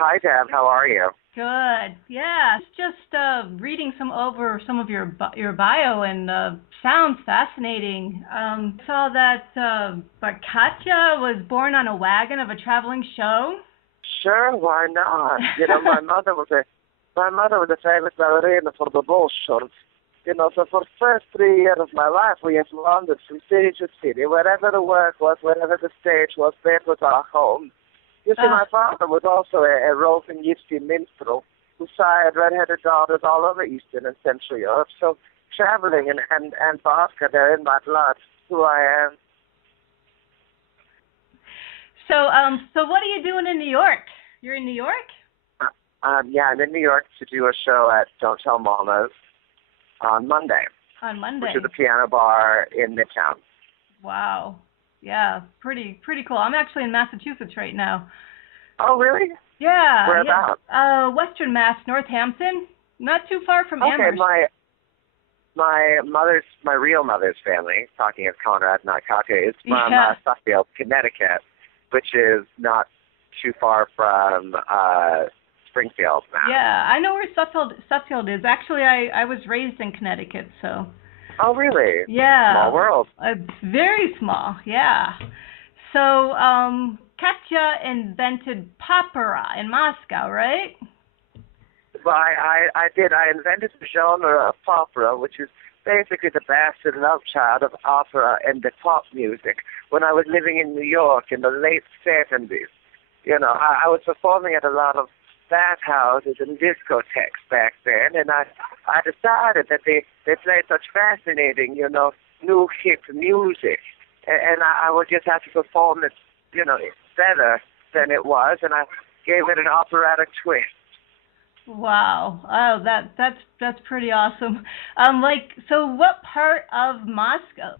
Hi, Deb. How are you? Good. Yeah, just reading some of your bio and sounds fascinating. Saw that but Katya was born on a wagon of a traveling show. Sure, why not? My mother was a famous ballerina for the Bolshois. So for the first 3 years of my life, we had wandered from city to city. Wherever the work was, wherever the stage was, that was our home. You see, my father was also a roving gypsy minstrel who sired red-headed daughters all over Eastern and Central Europe. So traveling and vodka, they're in my blood, who I am. So what are you doing in New York? You're in New York? Yeah, I'm in New York to do a show at Don't Tell Mamas on Monday. On Monday. Which is a piano bar in Midtown. Wow. Yeah, pretty cool. I'm actually in Massachusetts right now. Oh, really? Yeah. Whereabouts? Yeah. Western Mass, Northampton. Not too far from Amherst. Okay, my real mother's family, talking as Conrad, not Katya, is from Suffield, Connecticut, which is not too far from Springfield, Mass. Yeah, I know where Suffield is. Actually, I was raised in Connecticut, so. Oh, really? Yeah. Small world. Very small, yeah. So, Katya invented opera in Moscow, right? Well, I did. I invented the genre of opera, which is basically the bastard love child of opera and the pop music. When I was living in New York in the late 70s, I was performing at a lot of bathhouses and discotheques back then, and I decided that they played such fascinating, new hip music, and I would just have to perform it, better than it was, and I gave it an operatic twist. Wow! Oh, that's pretty awesome. So what part of Moscow?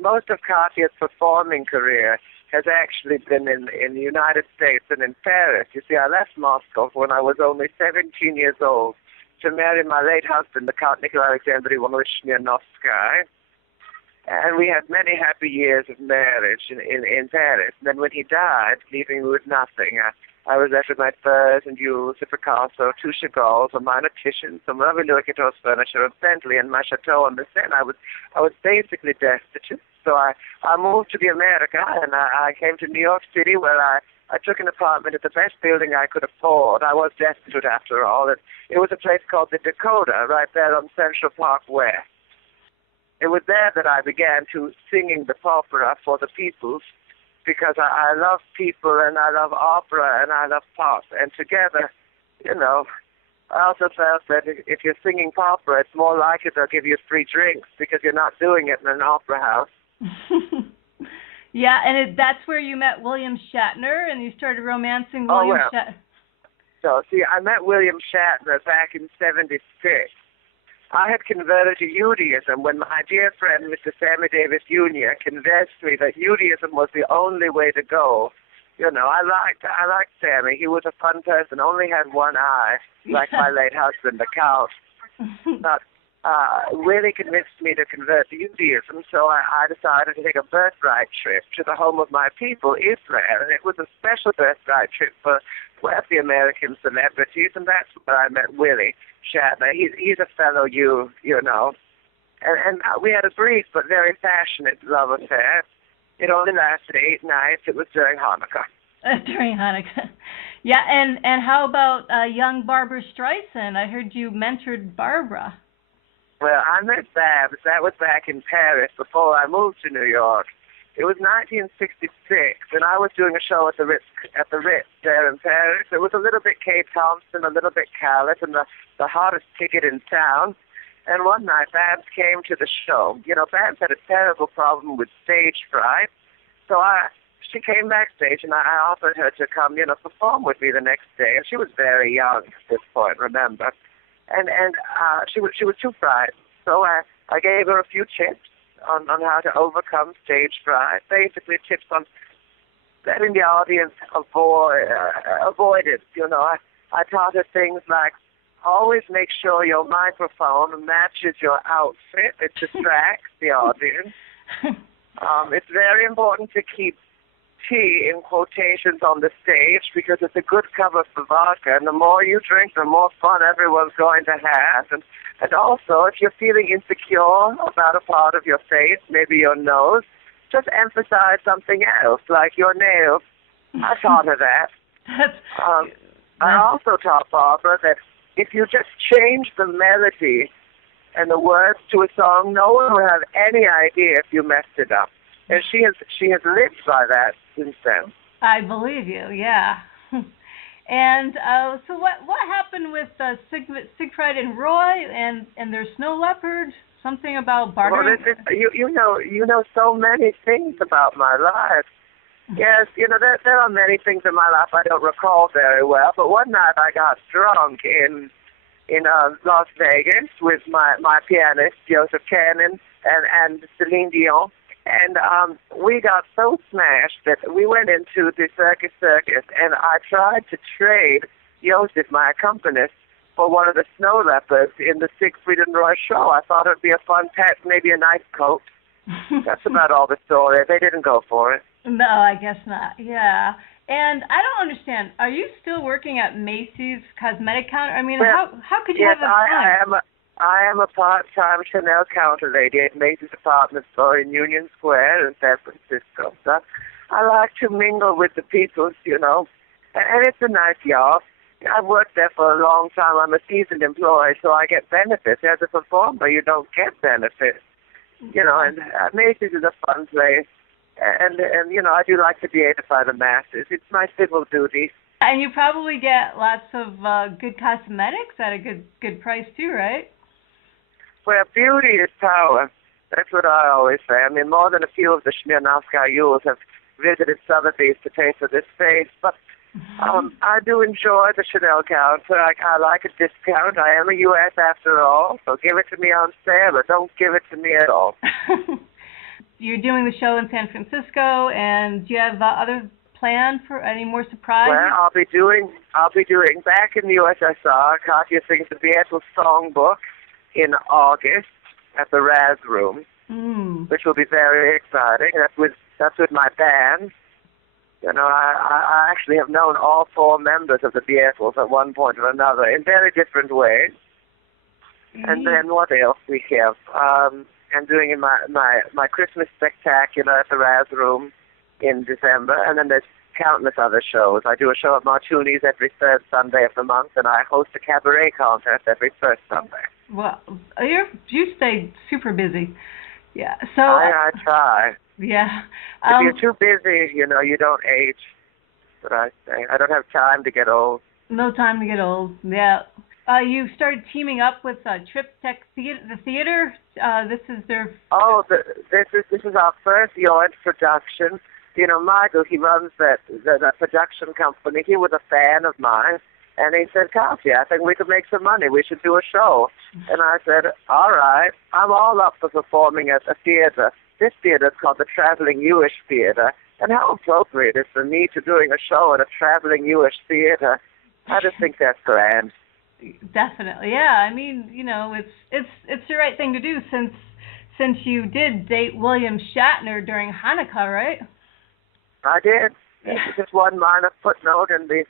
Most of Katya's performing career has actually been in the United States and in Paris. You see, I left Moscow when I was only 17 years old to marry my late husband, the Count Nikolai Alexandrovich Smirnoff-Skyy. And we had many happy years of marriage in Paris. And then when he died, leaving me with nothing, I was left with my furs and jewels, a Picasso, two Chagalls, a minor Titian, some lovely Louis XIV furniture, a Bentley, and my chateau on the Seine. I was basically destitute. So I moved to the America, and I came to New York City, where I took an apartment at the best building I could afford. I was destitute after all. It was a place called the Dakota, right there on Central Park West. It was there that I began to singing the opera for the people, because I love people, and I love opera, and I love pop. And together, I also felt that if you're singing opera, it's more likely they'll give you free drinks because you're not doing it in an opera house. Yeah, and that's where you met William Shatner, and you started romancing William Shatner. So, see, I met William Shatner back in '76. I had converted to Judaism when my dear friend, Mr. Sammy Davis Jr., convinced me that Judaism was the only way to go. I liked Sammy. He was a fun person, only had one eye, like my late husband, the Count. But really convinced me to convert to Judaism, so I decided to take a birthright trip to the home of my people, Israel, and it was a special birthright trip for wealthy American celebrities, and that's where I met Willie Shatner. He's a fellow Jew, and we had a brief but very passionate love affair. It only lasted 8 nights. It was during Hanukkah. During Hanukkah. Yeah, and how about young Barbra Streisand? I heard you mentored Barbra. Well, I met Babs. That was back in Paris before I moved to New York. It was 1966, and I was doing a show at the Ritz there in Paris. It was a little bit Kate Thompson, a little bit Khaled, and the hottest ticket in town. And one night, Babs came to the show. Babs had a terrible problem with stage fright. So she came backstage, and I offered her to come, perform with me the next day. And she was very young at this point, remember. And she was too frightened. So I gave her a few tips on how to overcome stage fright. Basically, tips on letting the audience avoid it. I taught her things like, always make sure your microphone matches your outfit. It distracts the audience. It's very important to keep tea in quotations on the stage because it's a good cover for vodka. And the more you drink, the more fun everyone's going to have. And also, if you're feeling insecure about a part of your face, maybe your nose, just emphasize something else, like your nails. I taught her that. I also taught Barbara that if you just change the melody and the words to a song, no one will have any idea if you messed it up. And she has lived by that since then. I believe you, yeah. And so what happened with Siegfried and Roy and their snow leopard? Something about bartering? Well, you know so many things about my life. Yes, there are many things in my life I don't recall very well. But one night I got drunk in Las Vegas with my pianist Joseph Cannon and Celine Dion. And we got so smashed that we went into the circus, and I tried to trade Joseph, my accompanist, for one of the snow leopards in the Siegfried and Roy show. I thought it would be a fun pet, maybe a nice coat. That's about all the story. They didn't go for it. No, I guess not. Yeah. And I don't understand. Are you still working at Macy's cosmetic counter? I mean, well, how could you have a time? I am a part-time Chanel counter lady at Macy's department store in Union Square in San Francisco. So I like to mingle with the people, and it's a nice job. I've worked there for a long time. I'm a seasoned employee, so I get benefits. As a performer, you don't get benefits. And Macy's is a fun place. And I do like to be aided by the masses. It's my civil duty. And you probably get lots of good cosmetics at a good price too, right? Well, beauty is power. That's what I always say. I mean, more than a few of the Smirnoff-Skyy have visited Sotheby's to pay for this face. But I do enjoy the Chanel counter. I like a discount. I am a U.S. after all, so give it to me on sale, or don't give it to me at all. You're doing the show in San Francisco, and do you have other plans for any more surprises? Well, I'll be doing back in the USSR. Katya sings the Beatles songbook in August at the Raz Room, which will be very exciting. That's with my band. I actually have known all four members of the Beatles at one point or another in very different ways. And then what else we have? I'm doing in my Christmas spectacular at the Raz Room in December, and then there's countless other shows. I do a show at Martuni's every third Sunday of the month, and I host a cabaret contest every first Sunday. Well, you stay super busy. Yeah. So I try. Yeah. If you're too busy, you don't age. That's what I say. I don't have time to get old. No time to get old. Yeah. You started teaming up with Triptych Theater. This is their. Oh, this is our first joint production. Michael, he runs that production company. He was a fan of mine, and he said, "Katya, I think we could make some money. We should do a show." And I said, "All right, I'm all up for performing at a theater. This theater is called the Traveling Jewish Theater, and how appropriate is for me to doing a show at a traveling Jewish theater? I just think that's grand." Definitely, yeah. I mean, it's the right thing to do since you did date William Shatner during Hanukkah, right? I did. Just one minor footnote in the